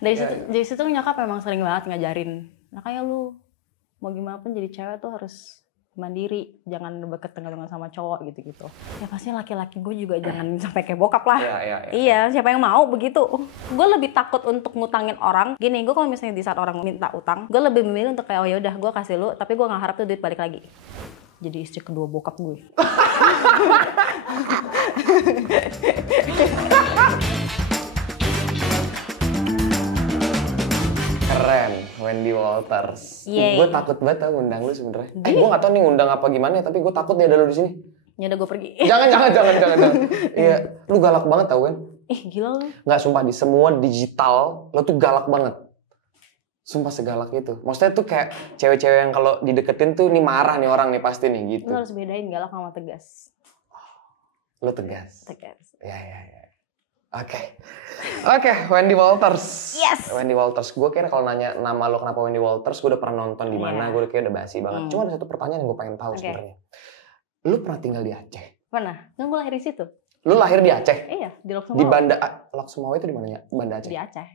Dari situ nyokap memang sering banget ngajarin. Nah kayak lu mau gimana pun jadi cewek tuh harus mandiri, jangan deket dengan sama cowok gitu-gitu. Ya pasti laki-laki gue juga jangan sampai kayak bokap lah. Iya, siapa yang mau begitu? Gue lebih takut untuk ngutangin orang. Gini, gue kalau misalnya di saat orang minta utang, gue lebih memilih untuk kayak oh ya udah gue kasih lu, tapi gue nggak harap tuh duit balik lagi. Jadi istri kedua bokap gue. Keren, Wendy Walters. Gue takut banget tau ngundang lu sebenarnya. Gue nggak tahu nih ngundang apa gimana, tapi gue takut dia ada lu di sini. Ya udah gue pergi. Jangan. Iya, lu galak banget tau Wen. Gila lu. Nggak, sumpah di semua digital lo tuh galak banget. Sumpah segalak itu. Maksudnya tuh kayak cewek-cewek yang kalau dideketin tuh nih marah nih orang nih pasti nih gitu. Lu harus bedain galak sama tegas. Lu tegas. Tegas. Ya. Oke, Wendy Walters. Yes. Wendy Walters. Gue kira kalau nanya nama lo kenapa Wendy Walters, gue udah pernah nonton di mana, gue kayak udah basi banget. Cuma ada satu pertanyaan yang gue pengen tahu sebenarnya. Lu pernah tinggal di Aceh? Pernah. Kan gue lahir di situ. Lu lahir di Aceh? Iya, di Lok Sumawe. Di Banda Lok Sumawe itu di mananya? Banda Aceh. Di Aceh.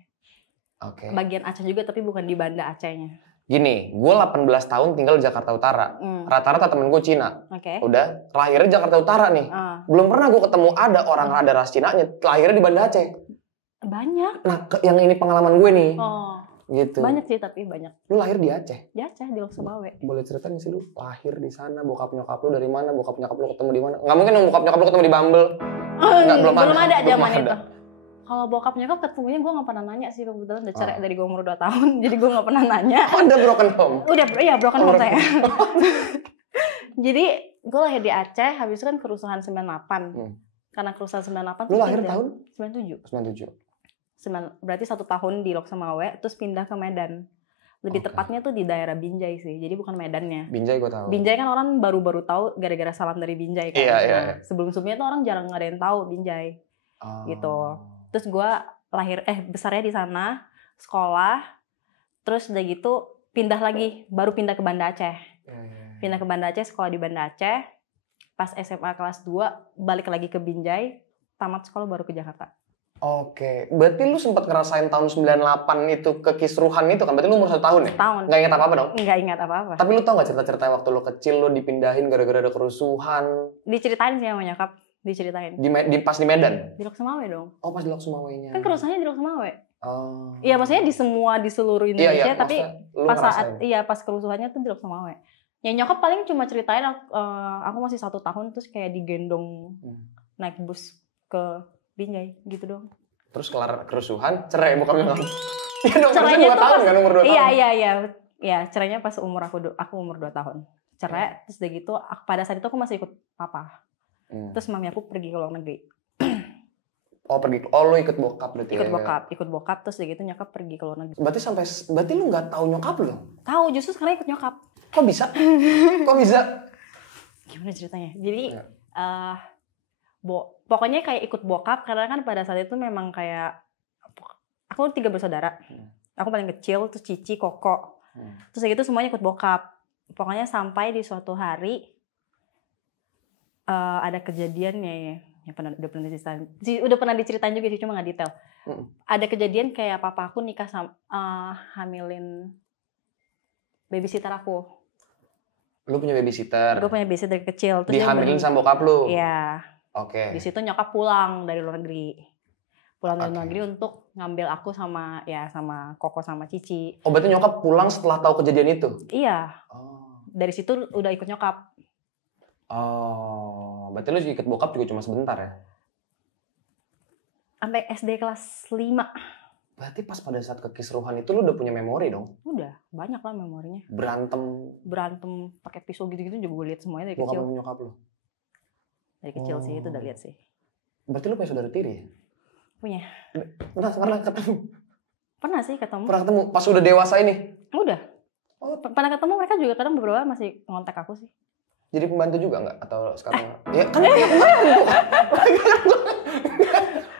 Oke. Bagian Aceh juga tapi bukan di Banda Acehnya. Gini, gue 18 tahun tinggal di Jakarta Utara. Rata-rata temen gue Cina. Udah, lahirnya Jakarta Utara nih. Belum pernah gue ketemu ada orang ada ras Cinanya, lahirnya di Banda Aceh. Banyak. Nah, yang ini pengalaman gue nih. Gitu. Banyak sih, tapi banyak. Lu lahir di Aceh? Di Aceh, di Lok Sumawe. Boleh cerita nggak sih lu lahir di sana, bokap nyokap lu dari mana, bokap nyokap lu ketemu di mana? Nggak mungkin dong bokap nyokap lu ketemu di Bumble. Belum ada zaman itu. Kalau bokap nyokap ketemunya gue nggak pernah nanya sih, kebetulan udah cerai dari gue umur 2 tahun, jadi gue nggak pernah nanya. Udah broken home? Iya broken home saya. Jadi gue lahir di Aceh, habis itu kan kerusuhan 98. Karena kerusuhan 98 lu lahir tahun? 97. Berarti 1 tahun di Lok Sumawe, terus pindah ke Medan. Lebih tepatnya tuh di daerah Binjai sih, jadi bukan Medannya. Binjai gue tahu. Binjai kan orang baru-baru tahu gara-gara salam dari Binjai kan. Iya. Sebelum-sebelumnya tuh orang jarang ada yang tahu Binjai. Gitu. Terus gue besarnya di sana, sekolah, terus udah gitu pindah lagi, baru pindah ke Banda Aceh. Pindah ke Banda Aceh, sekolah di Banda Aceh. Pas SMA kelas 2, balik lagi ke Binjai, tamat sekolah baru ke Jakarta. Oke, berarti lu sempat ngerasain tahun 98 itu kekisruhan itu kan? Berarti lu umur 1 tahun ya? Tahun. Nggak ingat apa-apa dong? Nggak ingat apa-apa. Tapi lu tau nggak cerita-cerita waktu lu kecil lu dipindahin gara-gara ada kerusuhan? Diceritain sih sama nyokap, diceritain. Pas di Medan? Di Lok Sumawe dong. Oh, pas di Lok Sumawenya. Kan kerusuhannya di Lok Sumawe. Oh. Iya, maksudnya di seluruh Indonesia, tapi pas kerusuhannya tuh di Lok Sumawe. Ya nyokap paling cuma ceritain aku masih 1 tahun terus kayak digendong naik bus ke Binjai gitu dong. Terus kelar kerusuhan, cerai bokapnya kan? Iya dong, cerainya 2 tahun kan, umur 2 tahun. Iya. Ya, cerainya pas aku umur 2 tahun. Cerai, terus udah gitu, pada saat itu aku masih ikut papa. Terus mami aku pergi ke luar negeri. Lu ikut bokap berarti Ikut bokap, terus udah gitu nyokap pergi ke luar negeri. Berarti lu nggak tahu nyokap lu? Tahu, justru sekarang ikut nyokap. Kok bisa? Gimana ceritanya? Jadi, pokoknya kayak ikut bokap, karena kan pada saat itu memang kayak, aku 3 bersaudara. Aku paling kecil, terus Cici, Koko. Terus gitu semuanya ikut bokap. Pokoknya sampai di suatu hari, ada kejadiannya ya. Udah pernah diceritain juga sih, cuma nggak detail. Ada kejadian kayak papa aku nikah sama hamilin babysitter aku. Lu punya babysitter? Gue punya babysitter dari kecil. Terus dihamilin sama bokap lu? Iya. Oke. Di situ nyokap pulang dari luar negeri. Luar negeri untuk ngambil aku sama Koko sama Cici. Oh, berarti nyokap pulang setelah tahu kejadian itu? Iya. Dari situ udah ikut nyokap. Oh, berarti lu ikut bokap juga cuma sebentar ya? Sampai SD kelas 5. Berarti pas pada saat kekisruhan itu lu udah punya memori dong? Udah, banyak lah memorinya. Berantem pakai pisau gitu-gitu juga gue lihat semuanya dari bokap kecil. Bokap nyokap lu? Dari kecil sih, itu udah lihat sih. Berarti lu punya saudara tiri ya? Punya. Pernah ketemu? Pernah sih ketemu. Pernah ketemu pas udah dewasa ini? Udah. Pernah ketemu, mereka juga kadang beberapa masih ngontak aku sih. Jadi pembantu juga nggak? Atau sekarang? Ya kan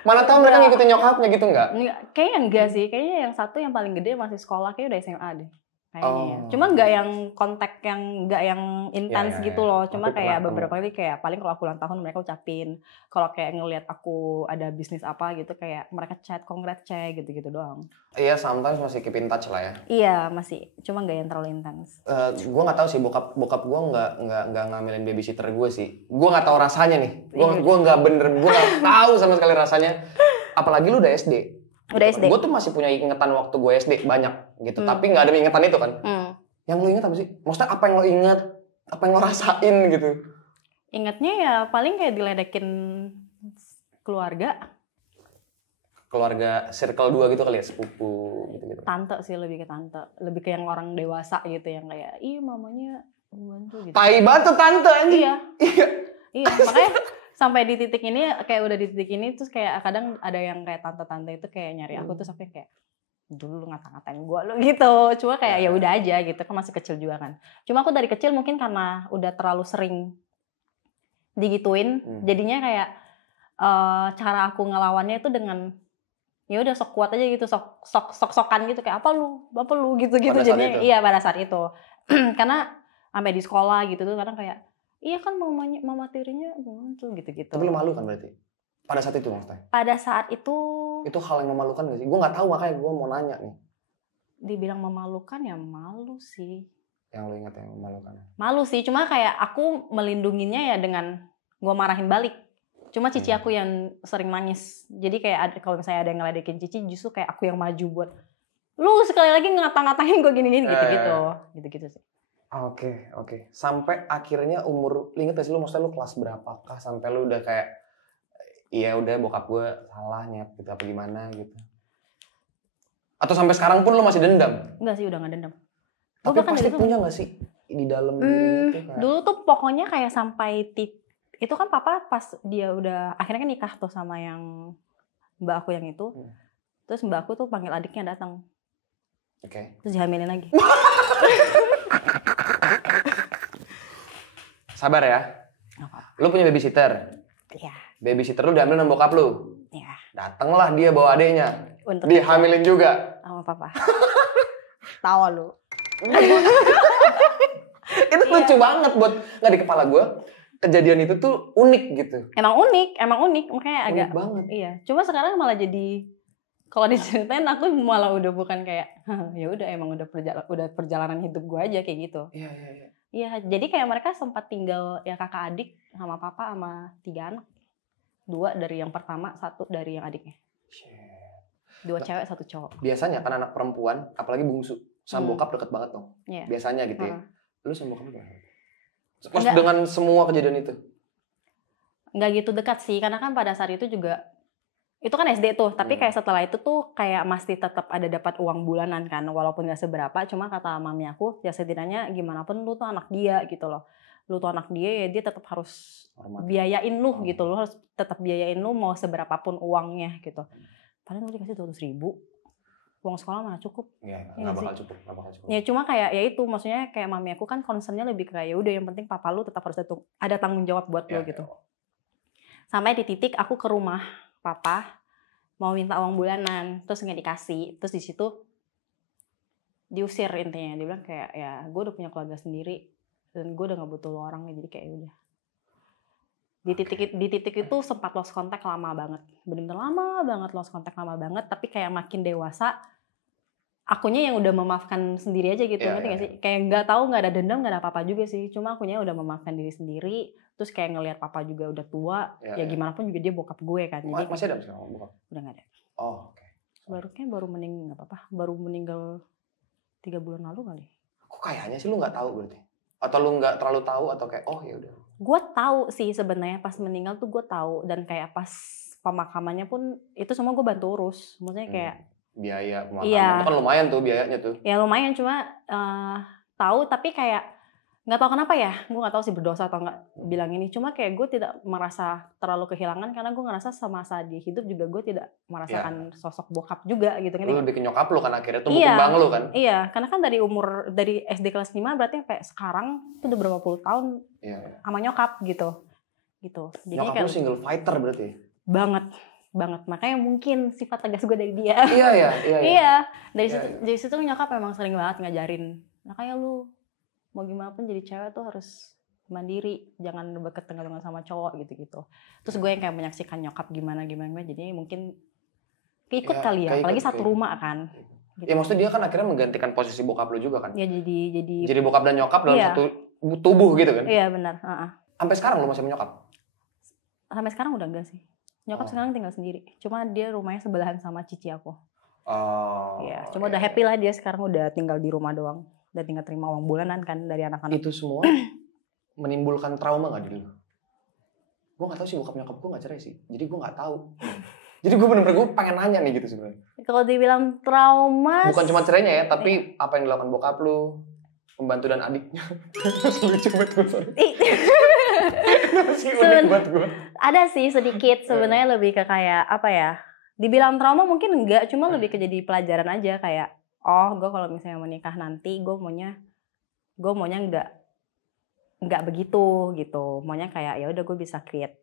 mana tahu mereka ngikutin nyokapnya gitu nggak? Kayaknya enggak sih. Kayaknya yang satu yang paling gede masih sekolah, kayaknya udah SMA deh. kayaknya ya. Cuma nggak yang kontak yang nggak yang intens gitu loh. Cuma kayak beberapa kali kayak paling kalau aku ulang tahun mereka ucapin. Kalau kayak ngelihat aku ada bisnis apa gitu kayak mereka chat congrats gitu-gitu doang. Iya, sometimes masih keep in touch lah ya. Iya masih, cuma nggak yang terlalu intens. Gue nggak tahu sih bokap gue nggak ngambilin babysitter gue sih. Gue nggak tahu rasanya nih. Gue nggak tahu sama sekali rasanya. Apalagi lu udah SD. Udah SD. Gue tuh masih punya ingatan waktu gue SD banyak gitu, tapi nggak ada ingatan itu kan. Yang lo ingat apa sih? Maksudnya apa yang lo ingat? Apa yang lo rasain gitu? Ingatnya ya paling kayak diledekin keluarga. Keluarga circle 2 gitu kali ya, sepupu gitu-gitu. Tante sih, lebih ke tante. Lebih ke yang orang dewasa gitu yang kayak, ih mamanya membantu gitu. Tai banget tuh tante anjing. Iya, makanya sampai di titik ini kayak udah di titik ini terus kayak kadang ada yang kayak tante-tante itu kayak nyari aku tuh sampai kayak dulu lu ngata-ngatain gue lo gitu. Cuma kayak ya udah aja gitu, kan masih kecil juga kan. Cuma aku dari kecil mungkin karena udah terlalu sering digituin, jadinya kayak cara aku ngelawannya itu dengan ya udah sok kuat aja gitu, sok-sokan gitu kayak apa lu gitu-gitu jadinya. Iya pada saat itu. Karena sampai di sekolah gitu tuh kadang kayak iya kan mama tirinya gitu-gitu. Tapi lu malu kan berarti? Pada saat itu maksudnya? Pada saat itu hal yang memalukan gak sih? Gue gak tahu makanya gue mau nanya nih. Dibilang memalukan ya malu sih. Yang lu ingat yang memalukan? Malu sih, cuma kayak aku melindunginya ya dengan gue marahin balik. Cuma cici aku yang sering nangis. Jadi kayak kalau misalnya ada yang ngeledekin cici justru kayak aku yang maju buat lu sekali lagi ngata-ngatain gue gini-gini gitu-gitu sih. Oke. Sampai akhirnya umur, inget gak sih lu maksudnya lu kelas berapakah sampai lu udah kayak iya udah bokap gue salah nyet gitu apa gimana gitu. Atau sampai sekarang pun lu masih dendam? Enggak sih, udah gak dendam. Tapi pasti punya gak sih di dalam diri itu kayak... Dulu tuh pokoknya kayak sampai itu kan papa pas dia udah akhirnya kan nikah tuh sama yang mbak aku yang itu. Terus mbak aku tuh panggil adiknya datang. Oke. Terus dihamilin lagi. Sabar ya. Lu punya babysitter? Iya. Babysitter lu diambil sama bokap lu? Iya. Datanglah dia bawa adeknya. Dihamilin juga? Sama papa. Tawa lu. Itu lucu banget buat nggak di kepala gue. Kejadian itu tuh unik gitu. Emang unik. Makanya agak unik banget. Iya. Cuma sekarang malah jadi kalau diceritain aku malah udah bukan kayak ya udah emang udah perjalanan hidup gue aja kayak gitu. Iya. Iya, jadi kayak mereka sempat tinggal ya kakak adik sama papa sama 3 anak. 2 dari yang pertama, 1 dari yang adiknya. 2 cewek, 1 cowok. Biasanya kan anak perempuan, apalagi bungsu, sama bokap deket banget dong. Yeah. Biasanya gitu ya. Lu sama bokap gimana? Pas dengan semua kejadian itu? Nggak gitu dekat sih, karena kan pada saat itu juga itu kan SD tuh, tapi kayak setelah itu tuh kayak masih tetap ada dapat uang bulanan kan, walaupun nggak seberapa. Cuma kata mami aku, ya setidaknya gimana pun lu tuh anak dia gitu loh. Lu tuh anak dia ya dia tetap harus biayain lu gitu, lu harus tetap biayain lu mau seberapapun uangnya gitu. Paling lu dikasih 200.000, uang sekolah mana cukup? Iya, nggak bakal cukup. Ya cuma kayak ya itu, maksudnya kayak mami aku kan concernnya lebih kayak ya udah yang penting papa lu tetap harus ada tanggung jawab buat lu gitu. Sampai di titik aku ke rumah papa mau minta uang bulanan, terus nggak dikasih, terus di situ diusir intinya. Dia bilang kayak ya gue udah punya keluarga sendiri dan gue udah nggak butuh lo orang, jadi kayak udah. Di titik itu sempat lost contact lama banget, bener-bener lama banget lost contact lama banget. Tapi kayak makin dewasa, akunya yang udah memaafkan sendiri aja gitu, ngerti nggak sih? Kayak nggak tahu, nggak ada dendam, nggak ada apa-apa juga sih. Cuma akunya udah memaafkan diri sendiri. Terus kayak ngelihat papa juga udah tua, ya gimana pun juga dia bokap gue kan. Jadi masih ada sekarang bokap? Udah nggak ada. Oh, oke. Baru meninggal, nggak apa-apa. Baru meninggal 3 bulan lalu kali. Kok kayaknya sih lu nggak tahu berarti? Atau lu nggak terlalu tahu atau kayak oh ya udah? Gue tahu sih sebenarnya pas meninggal tuh gue tahu, dan kayak pas pemakamannya pun itu semua gue bantu urus. Maksudnya kayak biaya pemakaman itu kan lumayan tuh biayanya tuh. Ya lumayan, cuma tahu tapi kayak nggak tahu kenapa ya, gue nggak tahu sih berdosa atau nggak bilang ini. Cuma kayak gue tidak merasa terlalu kehilangan karena gue ngerasa semasa dia hidup juga gue tidak merasakan sosok bokap juga gitu kan. Lu lebih ke nyokap lu kan akhirnya tuh berkembang lu kan. Iya, karena kan dari SD kelas 5 berarti sampai sekarang itu udah berapa puluh tahun sama nyokap gitu. Jadi nyokap kayak, lu single fighter berarti? Banget. Makanya mungkin sifat tegas gue dari dia. Iya. Ya. Dari situ nyokap memang sering banget ngajarin, nah kayak lu mau gimana pun jadi cewek tuh harus mandiri, jangan berketergantungan sama cowok gitu-gitu. Terus gue yang kayak menyaksikan nyokap gimana, jadi mungkin keikut Ya, kali ya, apalagi satu keikut. rumah kan. Gitu. Ya maksudnya dia kan akhirnya menggantikan posisi bokap lu juga kan? Ya jadi bokap dan nyokap dalam iya. satu tubuh gitu kan? Iya benar. Sampai sekarang lu masih sama nyokap? Sampai sekarang udah enggak sih. Nyokap sekarang tinggal sendiri. Cuma dia rumahnya sebelahan sama cici aku. Iya. Cuma udah happy lah dia sekarang udah tinggal di rumah doang. Udah tinggal terima uang bulanan kan dari anak-anak. Itu semua menimbulkan trauma nggak di lu? Gue nggak tahu sih, bokap nyokap gue nggak cerai sih. Jadi gue nggak tahu. Jadi gue bener-bener gue pengen nanya nih gitu sebenarnya. Kalau dibilang trauma, bukan cuma cerainya ya, tapi apa yang dilakukan bokap lu, pembantu dan adiknya. Lucu banget, sorry. Masih unik banget gue. Ada sih sedikit sebenarnya, lebih ke kayak apa ya? Dibilang trauma mungkin enggak, cuma lebih ke jadi pelajaran aja, kayak oh gue kalau misalnya menikah nanti gue maunya nggak begitu gitu, maunya kayak ya udah gue bisa create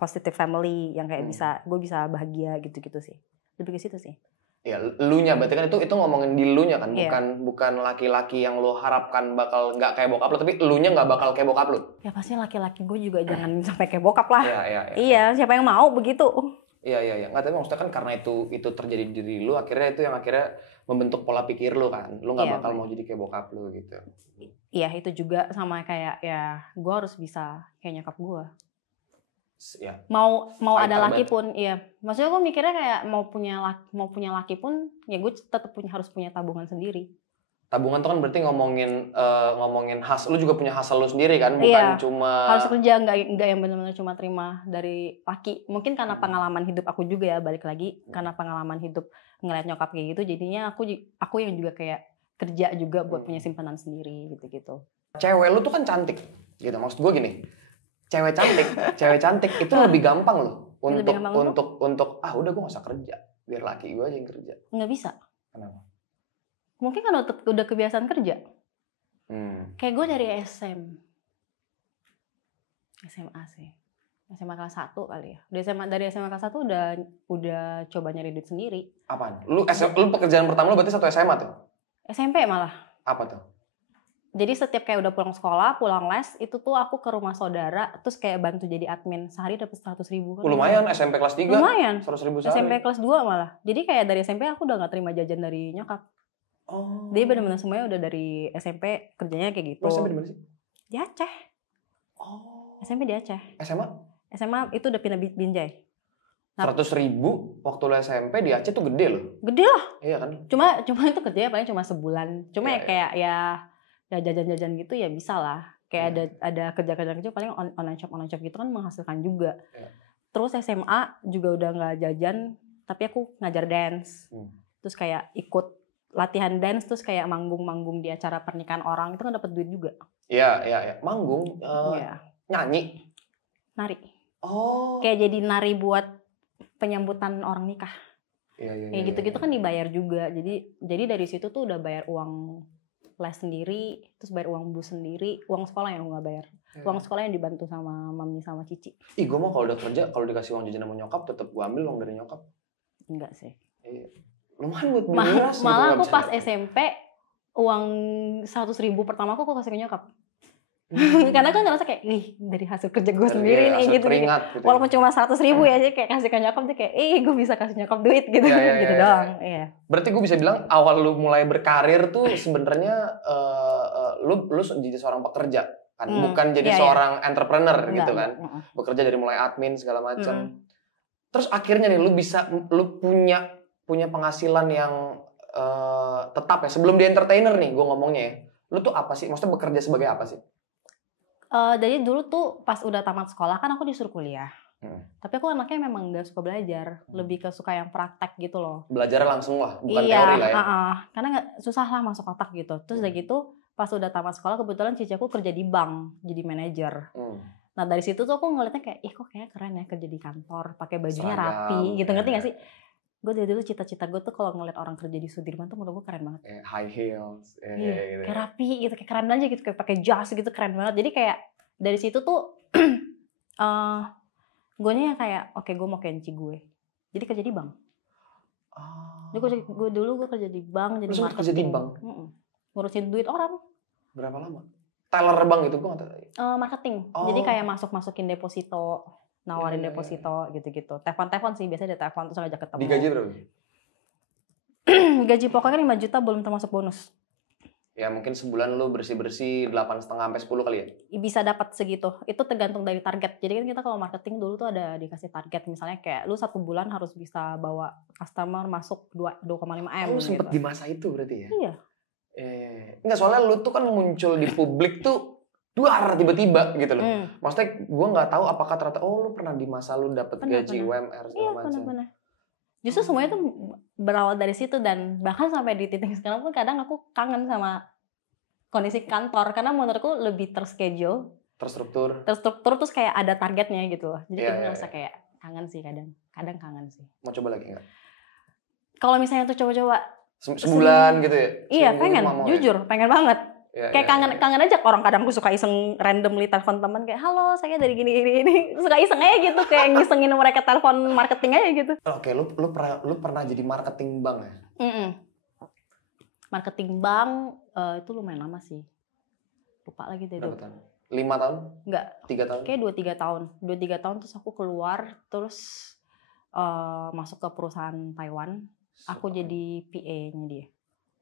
positive family yang kayak gue bisa bahagia gitu sih, lebih ke situ sih. Ya, elunya berarti kan itu ngomongin di elunya kan, bukan laki-laki yang lo harapkan bakal nggak kayak bokap lo, tapi elunya nggak bakal kayak bokap lo. Ya pasti laki-laki gue juga jangan sampai kayak bokap lah. Iya, siapa yang mau begitu? Iya. Nggak, tapi maksudnya kan karena itu terjadi di diri lo, akhirnya itu yang akhirnya membentuk pola pikir lo kan, lo nggak bakal mau jadi kayak bokap lo gitu. Iya, itu juga sama kayak ya gue harus bisa kayak nyokap gue. Ya. Mau ada laki pun, iya. Maksudnya gue mikirnya kayak mau punya laki pun, ya gue tetap harus punya tabungan sendiri. Tabungan tuh kan berarti ngomongin lu juga punya hasil lu sendiri kan, bukan cuma harus kerja, nggak yang benar-benar cuma terima dari laki. Mungkin karena pengalaman hidup aku juga ya, balik lagi karena pengalaman hidup ngeliat nyokap kayak gitu, jadinya aku yang juga kayak kerja juga buat punya simpanan sendiri gitu. Cewek lu tuh kan cantik, gitu. Maksud gue gini. Cewek cantik itu lebih gampang loh untuk udah gue nggak usah kerja, biar laki gue aja yang kerja. Nggak bisa. Kenapa? Mungkin kan udah kebiasaan kerja. Kayak gue dari SMA sih, SMA kelas 1 kali ya. Dari SMA kelas 1 udah coba nyari duit sendiri. Apaan? Lu pekerjaan pertama lu berarti satu SMA tuh? SMP malah. Apa tuh? Jadi setiap kayak udah pulang sekolah, pulang les, itu tuh aku ke rumah saudara, terus kayak bantu jadi admin. Sehari dapat 100.000 kan. Lumayan, SMP kelas 3. Lumayan. 100.000 sehari. SMP kelas 2 malah. Jadi kayak dari SMP aku udah gak terima jajan dari nyokap. Dia benar-benar semuanya udah dari SMP kerjanya kayak gitu. SMP di mana sih? Di Aceh. SMP di Aceh. SMA itu udah pindah Binjai. 100.000 waktu lu SMP di Aceh tuh gede loh. Gede lah. Iya kan? Cuma itu kerjanya paling cuma sebulan. Cuma kayak ya jajan-jajan gitu ya bisa lah. Kayak ada kerja paling online shop gitu kan menghasilkan juga. Terus SMA juga udah nggak jajan, tapi aku ngajar dance. Terus kayak ikut latihan dance, terus kayak manggung di acara pernikahan orang, itu kan dapat duit juga. Iya. Manggung, nyanyi, nari. Kayak jadi nari buat penyambutan orang nikah. Iya. Kayak gitu-gitu kan dibayar juga. Jadi dari situ tuh udah bayar uang les sendiri, terus bayar uang bus sendiri, uang sekolah yang nggak bayar, uang sekolah yang dibantu sama mami sama cici. Ih, gue mah kalau udah kerja, kalau dikasih uang jajan sama nyokap, tetap gue ambil uang dari nyokap. Enggak sih. Lumayan buat beli miras. Malah aku pas SMP uang 100.000 pertama aku kasih ke nyokap. Karena kan ngerasa kayak, dari hasil kerja gue sendiri nih gitu. Walaupun cuma 100.000 ya, sih kayak kasih ke nyokap tuh kayak, gue bisa kasih nyokap duit gitu, gitu doang. Iya. Berarti gue bisa bilang awal lu mulai berkarir tuh sebenarnya lu jadi seorang pekerja kan, bukan jadi seorang entrepreneur gitu kan. Bekerja dari mulai admin segala macam. Terus akhirnya nih lu punya penghasilan yang tetap ya. Sebelum di entertainer nih gue ngomongnya ya. Lu tuh apa sih? Maksudnya bekerja sebagai apa sih? Jadi dulu tuh pas udah tamat sekolah kan aku disuruh kuliah. Tapi aku anaknya memang gak suka belajar, lebih ke suka yang praktek gitu loh. Belajar langsung lah, bukan teori lah ya. Karena susah lah masuk otak gitu. Terus udah gitu pas udah tamat sekolah kebetulan cici aku kerja di bank, jadi manajer. Nah dari situ tuh aku ngeliatnya kayak, kok kayak keren ya kerja di kantor, pakai bajunya rapi gitu, ngerti gak sih? Gue dari dulu cita-cita gue tuh kalau ngeliat orang kerja di Sudirman tuh menurut gue keren banget. High heels, gitu. Kayak rapi gitu, kayak keren aja gitu, kayak pakai jas gitu, keren banget. Jadi kayak dari situ tuh gue nya kayak oke, gue mau kayak Enci gue. Jadi kerja di bank. Gue dulu kerja di bank jadi Lu sempet marketing. kerja di bank? Ngurusin duit orang. Berapa lama? Teller bank itu gue nggak tahu. Marketing. Oh. Jadi kayak masukin deposito, nawarin Iya. deposito gitu-gitu. Telepon sih, biasanya ada telepon terus ngajak ketemu. Digaji berapa? Gaji pokoknya 5 juta belum termasuk bonus. Ya mungkin sebulan lu bersih-bersih 8,5 sampai 10 kali ya? Bisa dapat segitu. Itu tergantung dari target. Jadi kan kita kalau marketing dulu tuh ada dikasih target. Misalnya kayak lu 1 bulan harus bisa bawa customer masuk 2,5 M. Lu sempet gitu. di masa itu berarti ya? Iya. Enggak, soalnya lu tuh kan muncul di publik tuh duar tiba-tiba gitu loh. Maksudnya gue nggak tahu apakah ternyata lu pernah di masa lu dapet gaji UMR segala macam. Benar. Justru semuanya tuh berawal dari situ dan bahkan sampai di titik sekarang pun kadang aku kangen sama kondisi kantor karena menurutku lebih terschedule, terstruktur terus kayak ada targetnya gitu loh. Jadi kita ngerasa kayak kangen sih kadang kangen sih. Mau coba lagi nggak? Kalau misalnya tuh coba-coba sebulan gitu ya? Iya pengen, jujur pengen banget. Kayak kangen aja, orang kadang aku suka iseng randomly telepon teman kayak halo saya dari gini suka iseng aja gitu kayak ngisengin mereka telepon marketing aja gitu. Oke, lu pernah jadi marketing bank ya? Marketing bank itu lumayan lama sih, lupa lagi deh. Berapa tahun? 5 tahun? Enggak, 3 tahun? Kayak 2-3 tahun terus aku keluar terus masuk ke perusahaan Taiwan. Aku jadi PA-nya dia.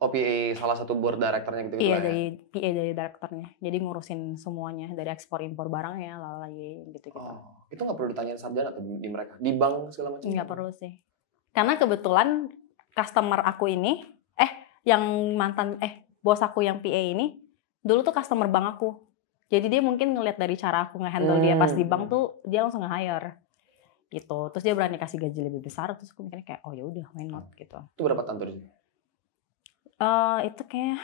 PA salah satu board directornya gitu Iya, ya? dari PA dari direkturnya. Jadi ngurusin semuanya dari ekspor impor barangnya lalai gitu. Itu nggak perlu ditanyain sarjana atau di mereka? Di bank segala macam? Nggak perlu sih. Karena kebetulan customer aku ini bos aku yang PA ini dulu tuh customer bank aku. Jadi dia mungkin ngelihat dari cara aku nge-handle dia pas di bank tuh dia langsung nge-hire gitu. Terus dia berani kasih gaji lebih besar, terus aku mikirnya kayak oh ya udah why not gitu. Itu berapa tahun tuh? Itu kayak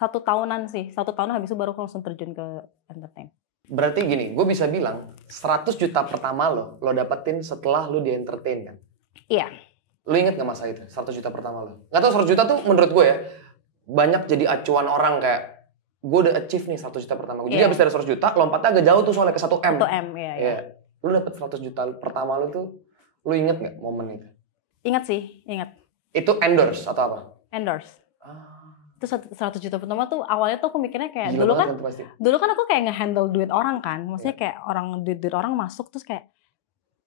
1 tahunan sih. 1 tahun habis itu baru aku langsung terjun ke entertain. Berarti gini, gue bisa bilang 100 juta pertama lo dapetin setelah lo di entertain kan? Iya. Lo inget gak masa itu? 100 juta pertama lo? Gak tau 100 juta tuh menurut gue ya, banyak jadi acuan orang kayak gue udah achieve nih 100 juta pertama gue. Jadi abis dari 100 juta, lompatnya agak jauh tuh soalnya ke 1M. 1M, iya. Lo dapet 100 juta pertama lo tuh, lo inget gak momen itu? Ingat sih, ingat. Itu endorse atau apa? Endorse. Itu 100 juta pertama tuh awalnya tuh aku mikirnya kayak Gila dulu kan aku kayak nge-handle duit orang kan. Maksudnya kayak duit orang masuk terus kayak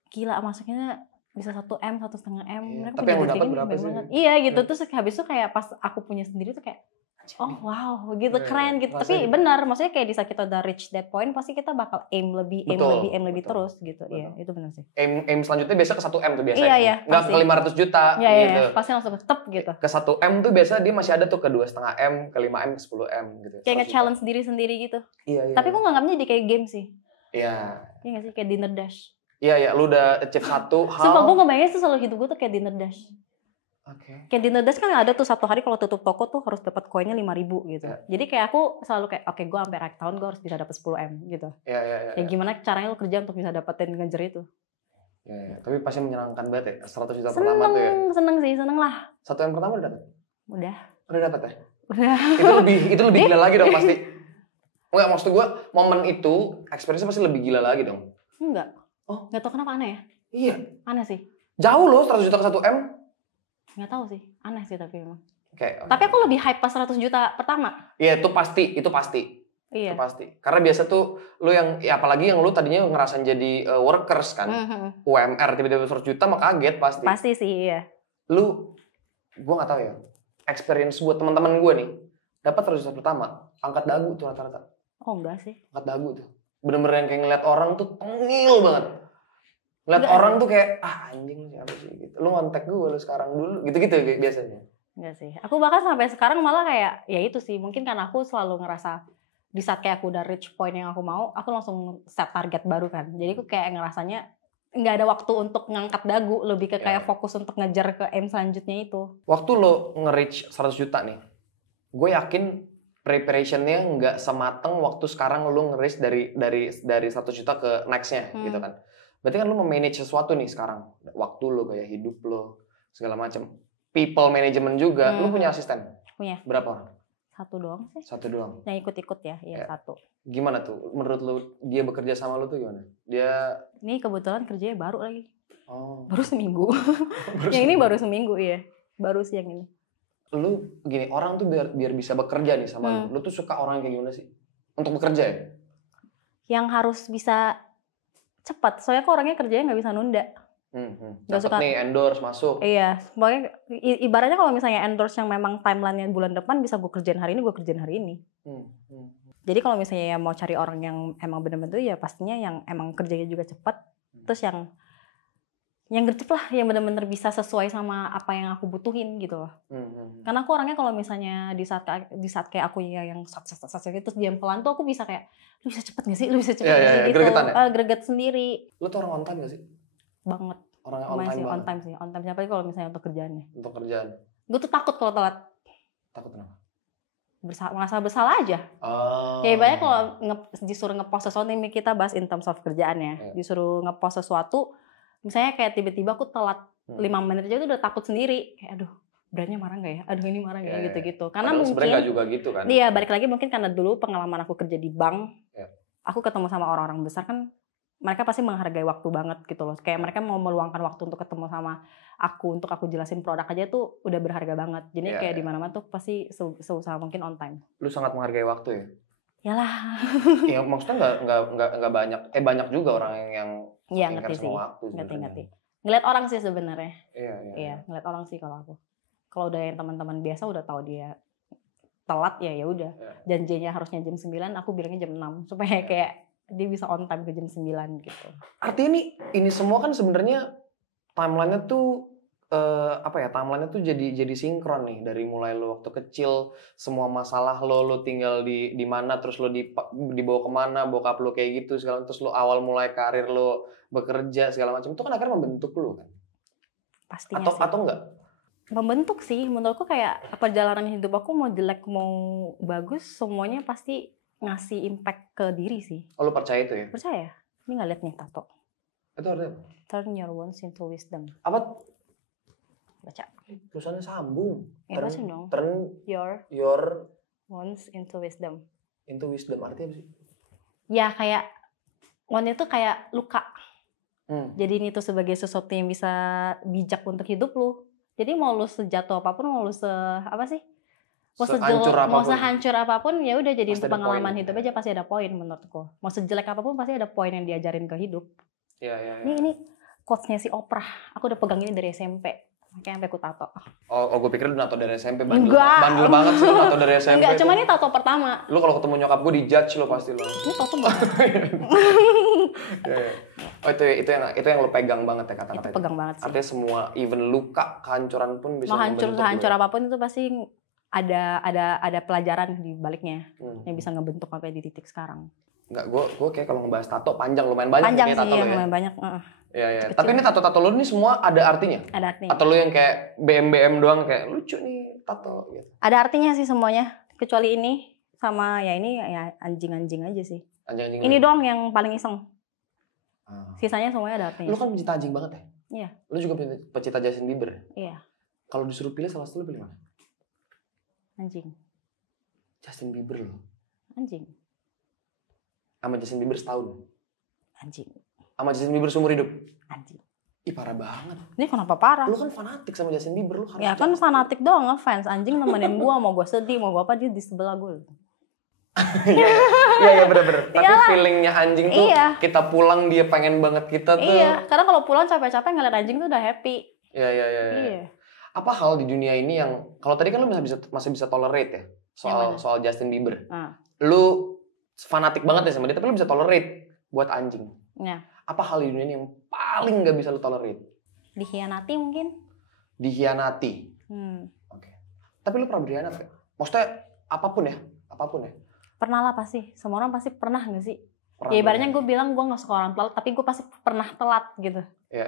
gila masuknya bisa 1M, 1,5M. Mereka tapi yang lo dapet berapa sih? Iya gitu. Terus habis itu kayak pas aku punya sendiri tuh kayak oh wow gitu keren gitu. Tapi benar maksudnya kayak di saat kita udah reach that point pasti kita bakal aim lebih terus gitu. Iya itu benar sih. Aim selanjutnya biasa ke 1M tuh biasanya. Iya. Nggak ke 500 juta gitu. Iya. Pasti langsung ketep gitu. Ke 1M tuh biasa dia masih ada tuh ke 2,5M, ke 5M, ke 10M gitu. Kayak nge-challenge diri sendiri gitu. Iya. Tapi aku nganggapnya jadi kayak game sih. Iya. Iya nggak sih kayak dinner dash. Iya, lu udah achieve 1 hal. Sumpah gue ngebayangin tuh selalu hidup gue tuh kayak dinner dash. Kayak dinner dash kan ada tuh 1 hari kalau tutup toko tuh harus dapat koinnya 5.000 gitu. Jadi kayak aku selalu kayak oke, gue sampai akhir tahun gue harus bisa dapat 10M gitu. Iya. Ya gimana caranya lu kerja untuk bisa dapetin ngejar itu? Iya. Tapi pasti menyenangkan banget ya 100 juta pertama tuh ya. Seneng lah. 1M pertama udah dapet? Udah dapet ya? Udah. Itu lebih gila lagi dong pasti. Enggak, maksud gue momen itu experience pasti lebih gila lagi dong. Enggak. Nggak tau kenapa aneh ya? Iya. Aneh sih. Jauh loh 100 juta ke 1M. Nggak tahu sih, aneh sih tapi memang. Tapi aku lebih hype pas 100 juta pertama. Iya, itu pasti. Iya. Itu pasti. Karena biasa tuh lu yang apalagi yang lu tadinya ngerasain jadi workers kan. UMR tiba-tiba 100 juta mah kaget pasti. Pasti sih, iya. Gua nggak tahu ya. Experience buat teman-teman gue nih, dapat 100 juta pertama, angkat dagu tuh rata-rata. Oh, enggak sih. Angkat dagu tuh. Bener-bener yang kayak ngeliat orang tuh tengil banget. Lihat orang tuh kayak anjing siapa sih gitu. Lu ngontek gue lu sekarang dulu gitu-gitu kayak biasanya. Enggak sih. Aku bahkan sampai sekarang malah kayak ya itu sih mungkin karena aku selalu ngerasa di saat kayak aku udah reach point yang aku mau, aku langsung set target baru kan. Jadi aku kayak ngerasanya nggak ada waktu untuk ngangkat dagu, lebih ke kayak fokus untuk ngejar ke aim selanjutnya itu. Waktu lo nge-reach 100 juta nih, gue yakin preparationnya nggak semateng waktu sekarang lo nge-reach dari 100 juta ke next-nya gitu kan. Berarti kan lo memanage sesuatu nih sekarang. Waktu lo, gaya hidup lo, segala macam. People management juga. Lo punya asisten? Punya. Berapa orang? 1 doang sih. 1 doang? Yang ikut-ikut ya, iya 1. Gimana tuh? Menurut lo, dia bekerja sama lo tuh gimana? Ini kebetulan kerjanya baru lagi. Oh. Baru seminggu. Yang ini baru seminggu, iya. baru sih yang ini. Lu gini, orang tuh biar bisa bekerja nih sama lu tuh suka orang yang kayak gimana sih? Untuk bekerja ya? Yang harus bisa cepat, soalnya kok orangnya kerjanya nggak bisa nunda. Nggak suka nih endorse masuk. Iya, pokoknya ibaratnya kalau misalnya endorse yang memang timeline-nya bulan depan bisa gue kerjain hari ini, gue kerjain hari ini. Jadi kalau misalnya mau cari orang yang emang bener-bener ya pastinya yang emang kerjanya juga cepat, terus yang gercep lah, yang bener-bener bisa sesuai sama apa yang aku butuhin gitu loh. Karena aku orangnya kalau misalnya di saat kayak aku yang sat terus diam pelan tuh aku bisa kayak, lu bisa cepet gak sih, lu bisa cepet gak sih gitu. Gregetan ya? Greget sendiri. Lu tuh orang on time gak sih? Banget. Orangnya on time banget. On time siapa kalau misalnya untuk kerjaannya. Untuk kerjaan. Gue tuh takut kalau telat. Takut kenapa? Merasa bersalah aja. Ya ibaratnya kalau disuruh ngepost sesuatu, ini kita bahas in terms of kerjaan ya. Disuruh ngepost sesuatu, misalnya kayak tiba-tiba aku telat 5 menit aja tuh udah takut sendiri. Kayak aduh, brandnya marah gak ya? Aduh ini marah gak ya? Gitu-gitu. Karena mungkin sebenarnya gak juga gitu kan. Iya, balik lagi mungkin karena dulu pengalaman aku kerja di bank. Aku ketemu sama orang-orang besar kan, mereka pasti menghargai waktu banget gitu loh. Kayak mereka mau meluangkan waktu untuk ketemu sama aku, untuk aku jelasin produk aja tuh udah berharga banget. Jadi kayak di mana-mana tuh pasti seusaha mungkin on time. Lu sangat menghargai waktu ya? Yalah. Ya maksudnya nggak banyak. Banyak juga orang yang ngerti sih. Ngerti. Ngeliat orang sih sebenarnya. Iya, ngeliat orang sih kalau aku. Kalau udah yang teman-teman biasa udah tahu dia telat ya udah. Janjinya harusnya jam 9, aku bilangnya jam 6 supaya kayak dia bisa on time ke jam 9 gitu. Artinya ini semua kan sebenarnya timeline-nya tuh timeline-nya tuh jadi sinkron nih dari mulai lo waktu kecil, semua masalah lo tinggal di mana, terus lo dibawa kemana, bokap lo kayak gitu segala, terus lo awal mulai karir lo bekerja segala macam, itu kan akhirnya membentuk lo kan? Pastinya atau enggak? Membentuk sih, menurutku kayak perjalanan hidup aku mau jelek mau bagus semuanya pasti ngasih impact ke diri sih. Oh, lo percaya itu ya? Percaya. Ini nggak liat nih tato. Itu ada. Turn your wounds into wisdom. Apa? Baca. Tulisannya sambung. Ya baca dong. Turn your wounds into wisdom. Into wisdom artinya apa sih? Ya kayak wound itu kayak luka. Jadi ini tuh sebagai sesuatu yang bisa bijak untuk hidup lu. Jadi mau lu sejatuh apapun, mau lu mau sehancur apapun ya udah jadi untuk pengalaman hidup aja pasti ada poin menurutku. Mau sejelek apapun pasti ada poin yang diajarin ke hidup. Iya. Ini quotes-nya si Oprah. Aku udah pegang ini dari SMP. Makanya sampai aku tato. Oh, gue pikir lu nato dari SMP. Bandel banget sih lu nato dari SMP. Enggak, cuma ini tato pertama. Lu kalau ketemu nyokap gue di-judge lo pasti lo. Ini tato banget. Oh, itu yang lo pegang banget ya kata-kata itu. Pegang banget sih. Artinya semua even luka, kehancuran pun bisa membentuk. Mau hancur apapun itu pasti ada pelajaran di baliknya yang bisa ngebentuk sampai di titik sekarang. Enggak, gue kayak kalau ngebahas tato lumayan banyak. Panjang sih, lumayan banyak. Iya. Tapi ini tato lu nih semua ada artinya? Ada artinya. Atau lu yang kayak BM doang kayak lucu nih tato gitu? Ada artinya sih semuanya, kecuali ini sama ini ya anjing-anjing aja sih. Anjing-anjing. Ini doang yang paling iseng. Sisanya semuanya ada artinya. Lu kan pecinta anjing banget ya? Iya. Lu juga pecinta Justin Bieber? Iya. Kalau disuruh pilih salah satu lu pilih mana? Anjing. Justin Bieber loh. Anjing. Sama Justin Bieber setahun. Anjing. Sama Justin Bieber seumur hidup. Anjing. Ih parah banget. Ini kenapa parah? Lu kan fanatik sama Justin Bieber, lu harus. Ya kan fanatik doang ngefans. Anjing nemenin gua, mau gua sedih, mau gua apa dia di sebelah gua. Iya bener-bener. Tapi feelingnya anjing tuh kita pulang dia pengen banget kita tuh. Iya, karena kalau pulang capek-capek ngeliat anjing tuh udah happy. Iya. Apa hal di dunia ini yang kalau tadi kan lu masih bisa tolerate ya soal Justin Bieber. Lu fanatik banget ya sama dia, tapi lu bisa tolerate buat anjing. Iya. Apa hal di dunia ini yang paling nggak bisa lu tolerate? Dikhianati mungkin. Dikhianati. Oke. Tapi lu pernah berkhianat gak? Maksudnya apapun ya. Pernah lah pasti. Semua orang pasti pernah nggak sih? Ya ibaratnya gue bilang gue nggak suka orang telat, tapi gue pasti pernah telat gitu. Iya.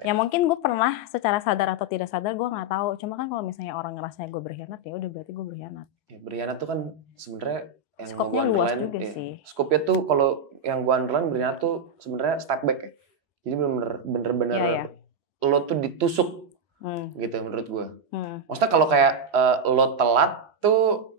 Ya mungkin gue pernah secara sadar atau tidak sadar gue nggak tahu. Cuma kan kalau misalnya orang ngerasanya gue berkhianat ya udah berarti gue berkhianat. Ya, berkhianat tuh kan sebenarnya yang skopnya luas juga sih. Skopnya tuh kalau yang gue underline berkhianat tuh sebenarnya step back ya. Jadi bener-bener lo tuh ditusuk gitu menurut gue. Maksudnya kalau kayak lo telat tuh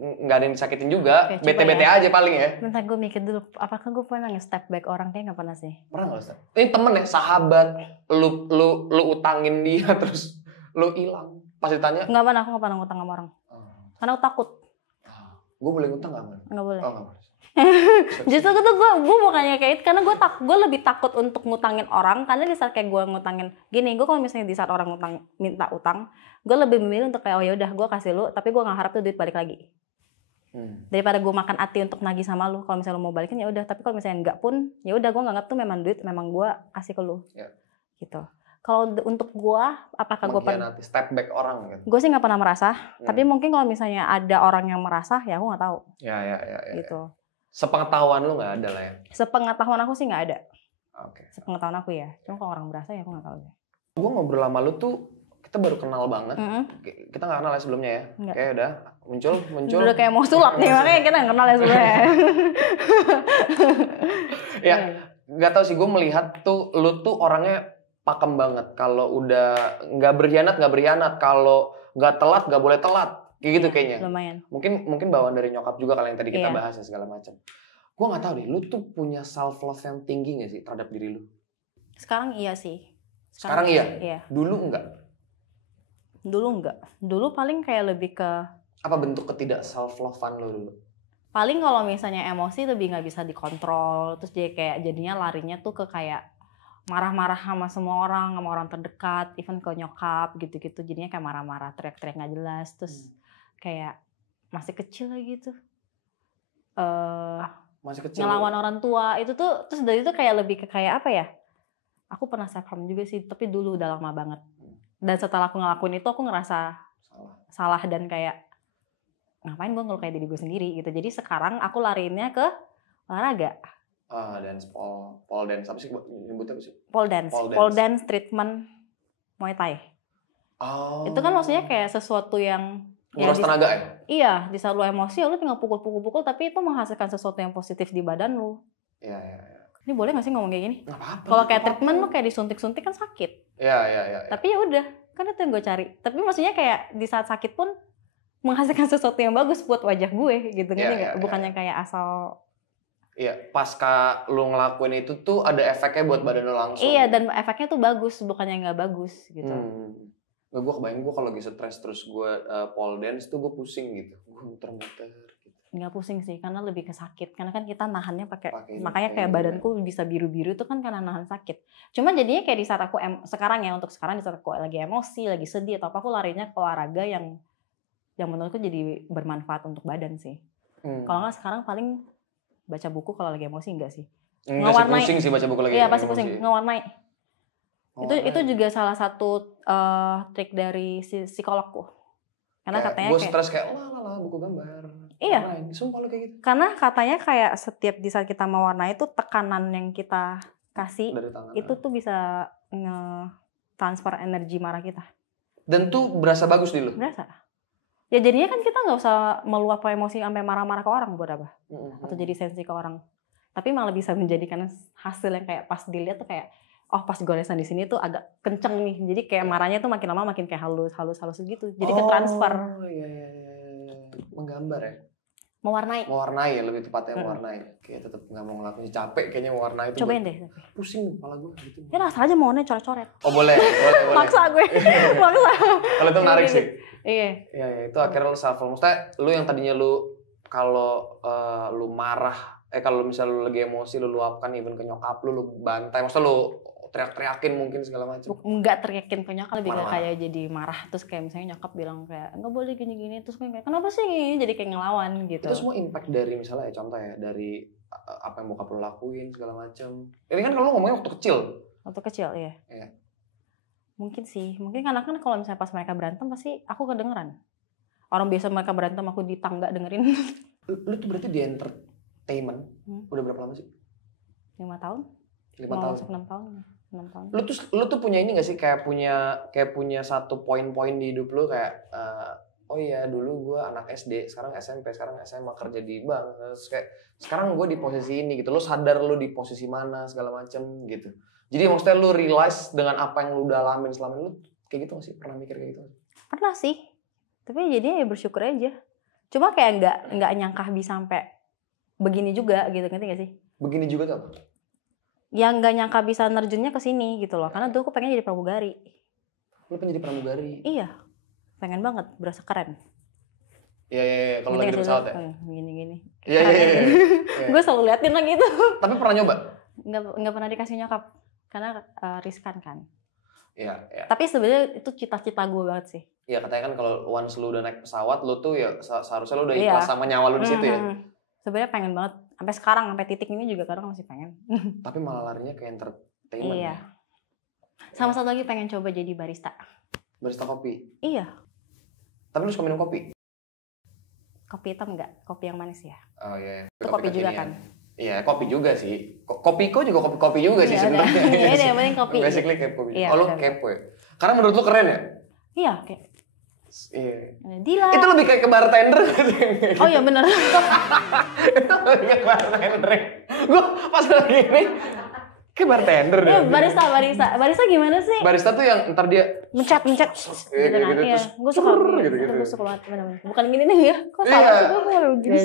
nggak ada yang disakitin juga, bete-bete aja paling ya. Bentar gue mikir dulu, apakah gue pernah nge-step back orang? Kayak nggak pernah sih. Pernah nggak step? Ini temen ya, sahabat, lu utangin dia terus lu hilang. Pas ditanya, Nggak pernah, aku nggak pernah ngutang sama orang. Karena aku takut. gue boleh ngutang nggak, Man? Nggak boleh. Oh, nggak boleh. Justru tuh gue bukannya kayak itu, karena gue lebih takut untuk ngutangin orang, karena di saat kayak gue ngutangin gini, gue kalau misalnya di saat orang minta utang, gue lebih memilih untuk kayak oh ya udah gue kasih lu, tapi gue nggak harap tuh duit balik lagi. Daripada gue makan hati untuk nagih sama lu, kalau misalnya lu mau balikin ya udah, tapi kalau misalnya enggak pun ya udah, gue nganggap tuh memang duit memang gue kasih ke lu. Ya. Gitu. Kalau untuk gue, apakah gue pernah step back orang gitu? Gue sih nggak pernah merasa, tapi mungkin kalau misalnya ada orang yang merasa, ya aku nggak tahu. Ya. Gitu. Sepengetahuan lu nggak ada lah ya? Sepengetahuan aku sih nggak ada. Oke. Sepengetahuan aku ya. Cuma kalau orang berasa ya aku nggak tahu. Gue ngobrol sama lu tuh, kita baru kenal banget. Kita nggak kenal ya sebelumnya ya? Nggak. Kayak udah muncul. Udah kayak mau sulap nih, makanya kita nggak kenal ya sebenarnya. Ya, nggak tahu sih, gue melihat tuh lu tuh orangnya pakem banget. Kalau udah nggak berkhianat. Kalau nggak telat nggak boleh telat. Kayak gitu kayaknya. Lumayan. Mungkin bawaan dari nyokap juga kalau yang tadi kita bahas ya segala macam. Gue nggak tahu deh, lu tuh punya self love yang tinggi nggak sih terhadap diri lu? Sekarang iya sih. Sekarang iya? Iya. Dulu enggak? Dulu enggak. Dulu paling kayak lebih ke... Apa bentuk ketidak self lovean lu dulu? Paling kalau misalnya emosi lebih nggak bisa dikontrol, terus dia kayak jadinya larinya tuh ke kayak marah-marah sama semua orang, sama orang terdekat, even ke nyokap gitu-gitu. Jadinya kayak marah-marah, teriak-teriak nggak jelas, terus kayak masih kecil lagi tuh. Masih kecil. Ngelawan orang tua itu tuh, terus dari itu kayak lebih ke kayak apa ya? Aku pernah self harm juga sih, tapi dulu udah lama banget. Dan setelah aku ngelakuin itu aku ngerasa salah dan kayak ngapain gue ngelukain diri gue sendiri gitu. Jadi sekarang aku lariinnya ke olahraga. Dance, pole dance, apa sih nyebutnya apa sih? Pole dance treatment Muay Thai. Oh. Itu kan maksudnya kayak sesuatu yang nguras tenaga ya? Iya, di saat lu emosi lu tinggal pukul-pukul tapi itu menghasilkan sesuatu yang positif di badan lu. Iya. Ini boleh gak sih ngomong kayak gini? Nggak apa-apa. Kalau kayak treatment lu kayak disuntik-suntik kan sakit. Iya. Tapi ya udah, kan itu yang gue cari. Tapi maksudnya kayak di saat sakit pun menghasilkan sesuatu yang bagus buat wajah gue gitu. Iya. Bukannya kayak asal. Iya, pasca lu ngelakuin itu tuh ada efeknya buat badan lu langsung. Iya, dan efeknya tuh bagus, bukannya nggak bagus gitu. Gue kebayang gue kalau lagi stres terus gue pole dance tuh gue pusing gitu, gue muter-muter gitu. Nggak pusing sih, karena lebih ke sakit. Karena kan kita nahannya pakai makanya kayak badanku bisa biru-biru tuh kan karena nahan sakit. Cuma jadinya kayak di saat aku sekarang di saat aku lagi emosi, lagi sedih atau apa, aku larinya ke olahraga yang menurutku jadi bermanfaat untuk badan sih. Kalau nggak sekarang paling baca buku kalau lagi emosi enggak sih. Ngewarnai. Pusing sih baca buku lagi. Iya pasti pusing, ngewarnai. Itu juga salah satu trik dari psikologku. Karena katanya gue stres kayak buku gambar. Iya. Sumpah lu kayak gitu. Karena katanya kayak setiap di saat kita mewarnai itu tekanan yang kita kasih itu tuh bisa nge-transfer energi marah kita. Dan tuh berasa bagus di lu? Berasa. Ya jadinya kan kita nggak usah meluap emosi sampai marah-marah ke orang buat apa? Atau jadi sensi ke orang. Tapi malah bisa menjadikan hasil yang kayak pas dilihat tuh kayak oh pas goresan di sini tuh agak kenceng nih. Jadi kayak marahnya tuh makin lama makin kayak halus gitu. Jadi ke transfer. Oh iya. Menggambar ya? Mewarnai ya lebih tepatnya mewarnai. Kayak tetap nggak mau ngelakuin, capek kayaknya mewarnai itu. Cobain deh. Pusing kepala gue gitu. Ya asal aja maunya coret-coret. Oh boleh. Maksa gue. Kalau itu menarik sih. Iya. Itu akhirnya lu self love. Maksudnya lu yang tadinya lu kalau lu marah, kalau misalnya lu lagi emosi lu luapkan even ke nyokap lu bantai, maksudnya lu teriak-teriakin mungkin segala macam. Enggak teriakin ke nyokap, lebih kayak jadi marah, terus kayak misalnya nyokap bilang kayak enggak boleh gini-gini, terus kayak kenapa sih gini, jadi kayak ngelawan gitu. Itu semua impact dari misalnya ya contoh ya dari apa yang bokap lu lakuin segala macam. Ini kan kalau lu ngomongnya waktu kecil. Waktu kecil iya. Mungkin karena kan kalau misalnya pas mereka berantem pasti aku kedengeran. Orang biasa mereka berantem aku di tangga dengerin. Lu tuh berarti di entertainment udah berapa lama sih? 5 tahun. 5 tahun. 6 tahun. 6 tahun. Lu tuh punya ini gak sih kayak punya satu poin-poin di hidup lu kayak oh iya dulu gue anak SD, sekarang SMP, sekarang SMA kerja di bank, terus kayak sekarang gue di posisi ini gitu. Lu sadar lu di posisi mana segala macem gitu. Jadi maksudnya lu realize dengan apa yang lu udah alamin selama ini, lu kayak gitu gak sih? Pernah mikir kayak gitu? Pernah sih. Tapi jadinya ya bersyukur aja. Cuma kayak nggak nyangka bisa sampai begini juga gitu, ngerti gak sih? Begini juga tuh apa? Yang nggak nyangka bisa nerjunnya ke sini gitu loh. Karena dulu aku pengen jadi pramugari. Lu pengen jadi pramugari? Iya. pengen banget, berasa keren. Iya. Kalau lagi di pesawat ya. Gini. Iya. Gue selalu liatin lagi itu. Tapi pernah nyoba? Nggak pernah dikasih nyokap karena riskan kan. Iya. Tapi sebenarnya itu cita-cita gue banget sih. Iya, katanya kan kalau once lu udah naik pesawat, lu tuh ya seharusnya lu udah ikhlas sama nyawa lu di situ ya. Sebenarnya pengen banget. Sampai sekarang, sampai titik ini juga kadang masih pengen. Tapi malah larinya ke entertainment. Iya. Sama satu lagi pengen coba jadi barista. Barista kopi? Iya. Tapi lu suka minum kopi? Kopi hitam enggak? Kopi yang manis ya? Oh iya. Itu kopi juga kan? Iya, kopi juga sih. Kopiko juga kopi juga sih sebenarnya. Iya, yang penting kopi. Basically kayak kopi. Iya, lu kepo ya? Karena menurut lu keren ya? Iya, kayak. Iya. Dila. Itu lebih kayak ke bartender. Oh iya benar. Itu lebih kayak bartender. Gue pas lagi ini kayak bartender deh. Barista gimana sih? Barista tuh yang ntar dia mencet gitu kan. Iya, gue suka gitu. Gue suka banget benar-benar. Bukan gini nih ya. Kok salah sih gue mau gini.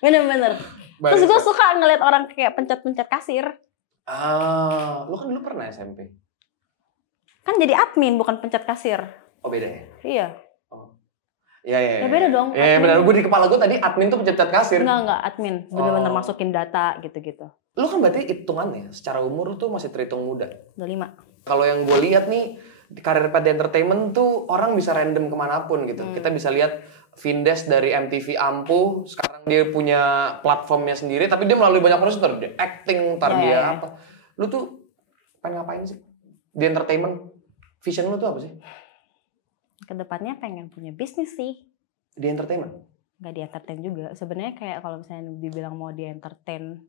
Bener-bener. Terus gue suka ngeliat orang kayak pencet-pencet kasir. Lu kan dulu pernah SMP? Kan jadi admin bukan pencet kasir. Oh beda ya? Iya. Iya. Ya beda dong. Iya benar. Gue di kepala gue tadi admin tuh pencet kasir. Enggak admin. Bener-bener masukin data gitu-gitu. Lu kan berarti hitungannya secara umur tuh masih terhitung muda. 25. Kalau yang gue lihat nih karir path entertainment tuh orang bisa random kemanapun gitu. Kita bisa lihat Vindes dari MTV Ampuh, sekarang dia punya platformnya sendiri, tapi dia melalui banyak proses, dia acting, dia apa. Lu tuh pengen ngapain sih di entertainment? Vision lu tuh apa sih? Kedepannya pengen punya bisnis sih. Di entertainment? Nggak di entertain juga. Sebenarnya kayak kalau misalnya dibilang mau di entertain,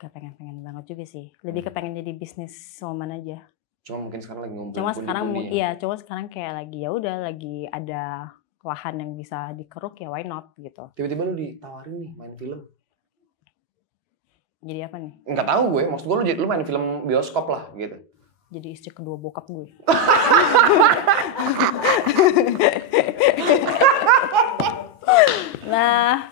gak pengen banget juga sih. Lebih kepengen jadi bisnis woman aja. Cuma mungkin sekarang lagi ngumpulin. Cuma sekarang kayak lagi ya udah lagi ada lahan yang bisa dikeruk ya why not gitu. Tiba-tiba lu ditawarin nih main film. Jadi apa nih? Nggak tahu gue, maksud gue lu main film bioskop lah gitu. Jadi istri kedua bokap gue. Nah,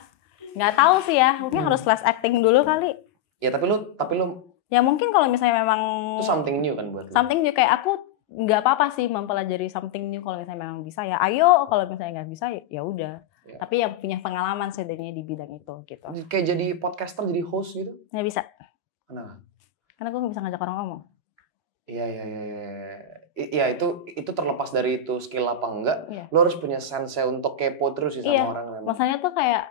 nggak tahu sih ya. Mungkin harus les acting dulu kali. Ya tapi lu ya mungkin kalau misalnya memang itu something new kan buat lu. Something new kayak aku nggak apa-apa sih mempelajari something new kalau misalnya memang bisa ya. Ayo, kalau misalnya nggak bisa ya udah. Ya. Tapi yang punya pengalaman setidaknya di bidang itu gitu. Kayak jadi podcaster, jadi host gitu? Nggak bisa. Kenapa? Karena gue nggak bisa ngajak orang ngomong. Iya itu terlepas dari itu skill apa enggak, lo harus punya sense untuk kepo terus sih sama orang. Maksudnya tuh kayak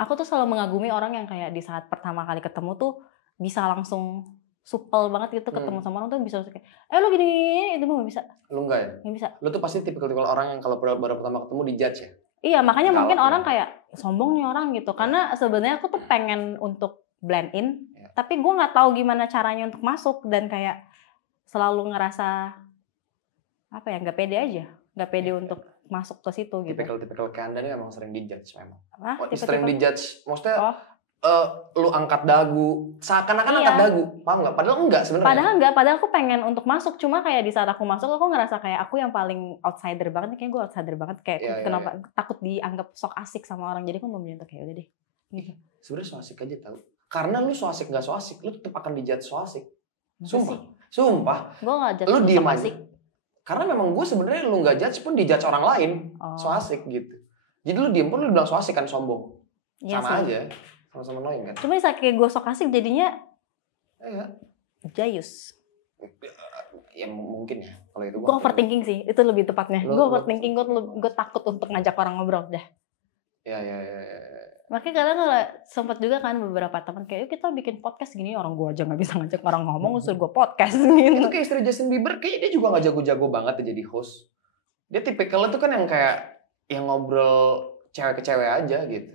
aku tuh selalu mengagumi orang yang kayak di saat pertama kali ketemu tuh bisa langsung supel banget gitu ketemu sama orang tuh bisa kayak lu gini itu gue nggak bisa. Lu enggak ya? Nggak bisa. Lu tuh pasti tipikal orang yang kalau baru pertama ketemu dijudge ya? Iya makanya mungkin orang kayak sombong nih orang gitu karena sebenarnya aku tuh pengen untuk blend in tapi gue nggak tahu gimana caranya untuk masuk dan kayak selalu ngerasa apa ya nggak pede aja, nggak pede untuk masuk ke situ gitu. Tipikal kayak Anda ini emang sering dijudge memang. Sering dijudge, maksudnya lu angkat dagu, seakan-akan angkat dagu, paham nggak? Padahal enggak sebenarnya. Padahal aku pengen untuk masuk, cuma kayak di saat aku masuk aku ngerasa kayak aku yang paling outsider banget, kayak gue outsider banget, kayak kenapa takut dianggap sok asik sama orang, jadi aku memilih untuk kayak udah deh. Gitu. Sebenarnya so asik aja tau, karena lu so asik nggak so asik, lu tetap akan dijudge so asik. Sumpah. Gue nggak judge lu diem aja. Karena memang gue sebenarnya lu nggak judge pun dijudge orang lain so asik gitu. Jadi lu diem pun lu bilang so asik kan sombong. Sama aja. Sama-sama annoying kan. Cuma saat kayak gue sok asik jadinya jayus. Ya mungkin ya kalau itu. Gue overthinking sih, itu lebih tepatnya. Gue overthinking, gue takut untuk ngajak orang ngobrol dah. Ya. Makanya kadang kalau sempat juga kan beberapa teman kayak kita bikin podcast gini, orang gue aja nggak bisa ngajak orang ngomong, usul gue podcast gitu. Itu kayak istri Justin Bieber, kayaknya dia juga nggak jago-jago banget ya jadi host. Dia tipikalnya tuh kan yang kayak yang ngobrol cewek ke cewek aja gitu.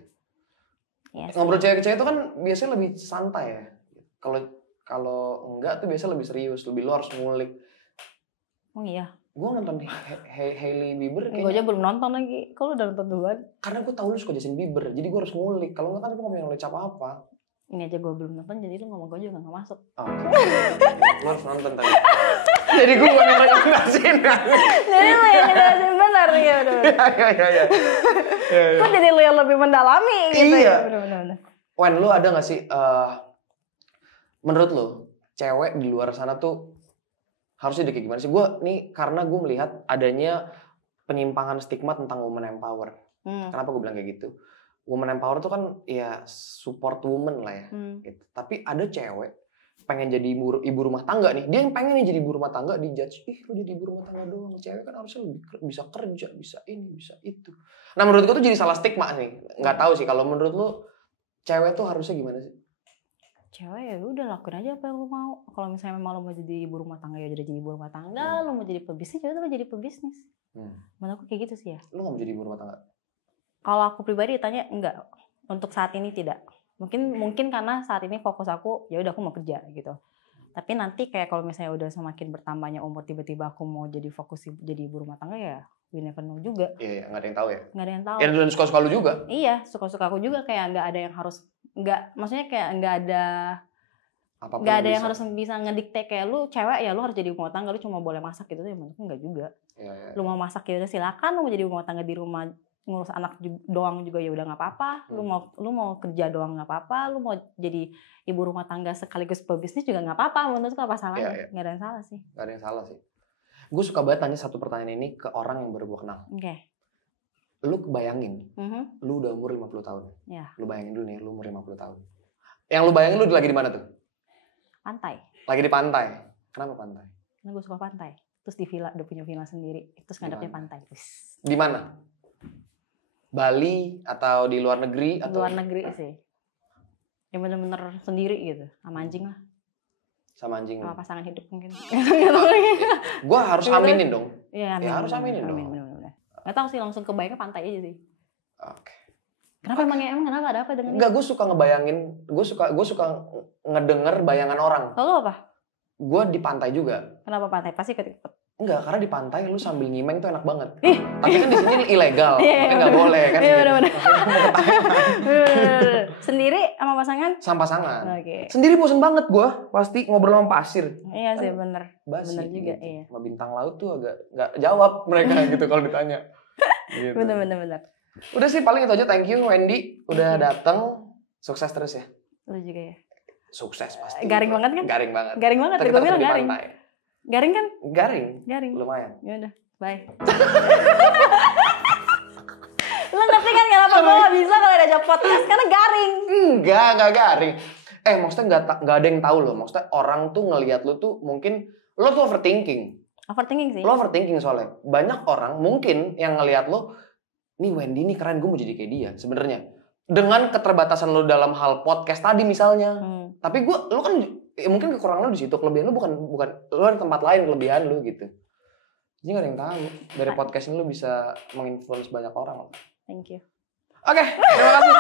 Yes. Ngobrol cewek ke cewek itu kan biasanya lebih santai ya. Kalau enggak tuh biasanya lebih serius, lebih lo harus ngulik. Oh iya. Gue nonton Hailey Bieber kayaknya. Gue aja belum nonton lagi. Kalau udah nonton duluan. Karena gue tahu lu suka Justin Bieber, jadi gue harus ngulik. Kalau enggak kan gue gak punya knowledge apa-apa. Ini aja gue belum nonton, jadi lu ngomong gue juga gak masuk. Lu harus nonton tadi. Jadi gue yang rekomendasiin. Jadi lu yang ngejelasin benar ya udah. Iya. Kok jadi lu yang lebih mendalami gitu. Iya. Bener. Wen, lu ada gak sih menurut lu cewek di luar sana tuh Harusnya dia kayak gimana sih? Gue nih karena gue melihat adanya penyimpangan stigma tentang woman empower. Kenapa gue bilang kayak gitu? Woman empower tuh kan ya support woman lah ya. Gitu. Tapi ada cewek pengen jadi ibu rumah tangga nih. Dia yang pengen nih jadi ibu rumah tangga, dijudge. Ih, lu jadi ibu rumah tangga doang. Cewek kan harusnya lebih bisa kerja, bisa ini, bisa itu. Nah, menurut gue tuh jadi salah stigma nih. Nggak tahu sih kalau menurut lu cewek tuh harusnya gimana sih? Cewek ya udah lakuin aja apa yang lu mau. Kalau misalnya memang lo mau jadi ibu rumah tangga ya jadi ibu rumah tangga. Lo mau jadi pebisnis ya udah lo jadi pebisnis. Menurut aku kayak gitu sih ya. Lu nggak mau jadi ibu rumah tangga? Kalau aku pribadi ditanya enggak. Untuk saat ini tidak. Mungkin karena saat ini fokus aku ya udah aku mau kerja gitu. Tapi nanti kayak kalau misalnya udah semakin bertambahnya umur tiba-tiba aku mau jadi fokus jadi ibu rumah tangga ya we never know juga. Iya, nggak ada yang tahu ya. Nggak ada yang tahu. Ya dan suka-suka lu juga. Iya, suka-suka aku juga kayak nggak ada yang harus maksudnya kayak nggak ada Apapun nggak ada yang bisa. harus bisa ngedikte kayak lu cewek ya lu harus jadi ibu rumah tangga lu cuma boleh masak gitu ya menurutku nggak juga. Iya. Lu mau masak ya udah silakan, lu mau jadi ibu rumah tangga di rumah ngurus anak doang juga ya udah nggak apa-apa. Lu mau kerja doang nggak apa-apa, lu mau jadi ibu rumah tangga sekaligus pebisnis juga nggak apa-apa. Menurutku apa salahnya? Iya. Nggak ada yang salah sih. Nggak ada yang salah sih. Gue suka banget tanya satu pertanyaan ini ke orang yang baru gue kenal. Oke. Lu kebayangin, lu udah umur 50 tahun. Iya. Lu bayangin dulu nih, lu umur 50 tahun. Yang lu bayangin lu lagi di mana tuh? Pantai. Lagi di pantai. Kenapa pantai? Karena gue suka pantai. Terus di villa, udah punya villa sendiri. Terus ngadepnya pantai. Di mana? Bali atau di luar negeri? Atau Luar negeri sih. Yang bener-bener sendiri gitu. Sama anjing lah. Sama anjing. Sama pasangan hidup mungkin. Gue harus aminin dong. Iya, Ya harus aminin dong. Bener-bener. Gak tau sih, langsung kebayangnya pantai aja sih. Oke. Kenapa emang kenapa ada apa dengan Enggak, gue suka ngebayangin, gue suka ngedenger bayangan orang. Lalu apa? Gue di pantai juga. Kenapa pantai? Pasti ikut-ikut. Enggak, karena di pantai lu sambil nyimeng tuh enak banget. Tapi kan di sini ilegal, Iya, tapi nggak boleh kan. Iya, gitu. bener-bener. Sendiri sama pasangan? Sama pasangan. Oke. Sendiri bosen banget gue, pasti ngobrol sama pasir. Iya sih, bener. Basi, Bener juga, gitu. iya. Sama bintang laut tuh agak nggak jawab mereka gitu kalau ditanya. Gitu. Bener. Udah sih paling itu aja. Thank you Wendy udah datang. Sukses terus ya. Lu juga ya. Sukses pasti. Garing banget kan? Garing banget. Garing banget, Ntar gue kita bilang ketemu di garing. pantai. Garing kan? Garing. Lumayan. Ya udah, bye. Lo ngerti kan kenapa gue gak bisa kalau ada job podcast? Karena garing. Enggak garing. Maksudnya nggak ada yang tahu loh. Maksudnya orang tuh ngelihat lu tuh mungkin lo tuh overthinking. Overthinking sih. Lo overthinking soalnya. Banyak orang mungkin yang ngelihat lo, nih Wendy nih keren, gue mau jadi kayak dia. Sebenarnya dengan keterbatasan lo dalam hal podcast tadi misalnya. Tapi lo kan mungkin kekurangan lo di situ, kelebihan lo bukan lo ada tempat lain kelebihan lo gitu. Jadi gak ada yang tahu. Dari podcast ini lo bisa menginfluence banyak orang. Thank you. Oke, terima kasih.